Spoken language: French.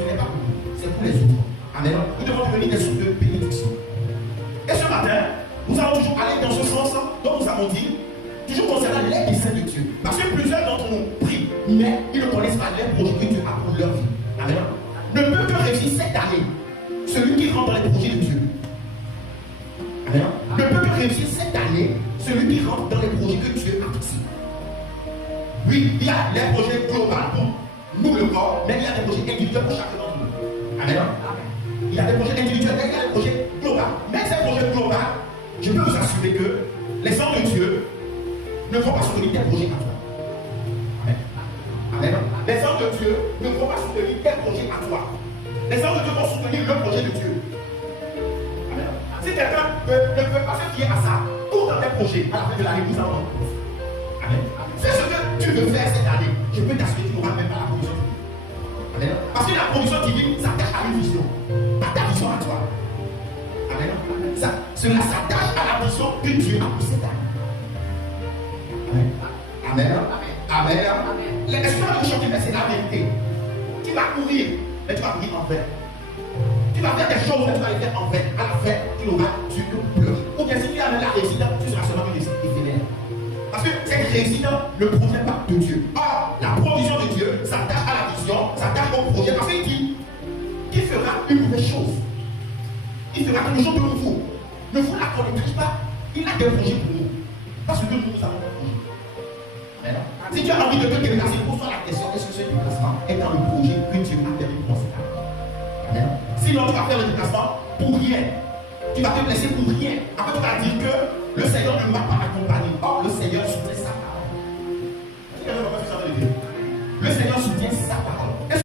ce n'est pas pour nous, c'est pour les autres. Amen. Nous devons devenir des sources de bénédiction. Et ce matin, nous allons toujours aller dans ce sens dont nous avons dit, toujours concernant les desseins de Dieu. Parce que plusieurs d'entre nous prient, mais ils ne connaissent pas les projets que Dieu a pour leur vie. Amen. Ne peut que réussir cette année celui qui rentre dans les projets de Dieu. Amen. Ne peut que réussir cette année celui qui rentre dans les projets que Dieu a fixés. Oui, il y a des projets globaux pour nous le corps, mais il y a des projets individuels pour chacun d'entre nous. Amen. Il y a des projets individuels, mais il y a des projets globaux. Mais ces projets globaux, je peux vous assurer que les hommes de Dieu ne vont pas soutenir tes projets à toi. Amen. Amen. Les hommes de Dieu ne vont pas soutenir tes projets à toi. Les hommes de Dieu vont soutenir le projet de Dieu. Amen. Si quelqu'un ne veut pas se fier à ça, cours dans tes projets à la fin de l'année, nous allons. Amen. Fais ce que tu veux faire cette année. Je peux t'assurer que tu n'auras même pas la provision divine. Amen. Parce que la provision divine s'attache à une vision. À ta vision à toi. Amen. Cela s'attache à la vision que Dieu a pour cette année. Amen. Amen. Amen. Est-ce que tu vas chanter, mais c'est la vérité. Tu vas courir, mais tu vas courir en vain. Tu vas faire des choses, mais tu vas les faire en vain. À la fin, tu n'auras Dieu que pleurer. Ou bien si tu as la réussite, tu seras seulement une réussite éphémère. Parce que cette réussite ne provient pas de Dieu. Or, la provision de Dieu s'attache à la vision, s'attache au projet. Parce qu'il dit qu'il fera une nouvelle chose. Il fera quelque chose de nouveau. Ne vous l'accordez pas. Il a des projets pour nous. Parce que nous avons un projet. Si tu as envie de te déplacer, pose-toi la question, est-ce que ce déplacement est dans le projet que Dieu a permis pour cette année? Sinon, tu vas faire le déplacement pour rien. Tu vas te blesser pour rien. Après, tu vas dire que le Seigneur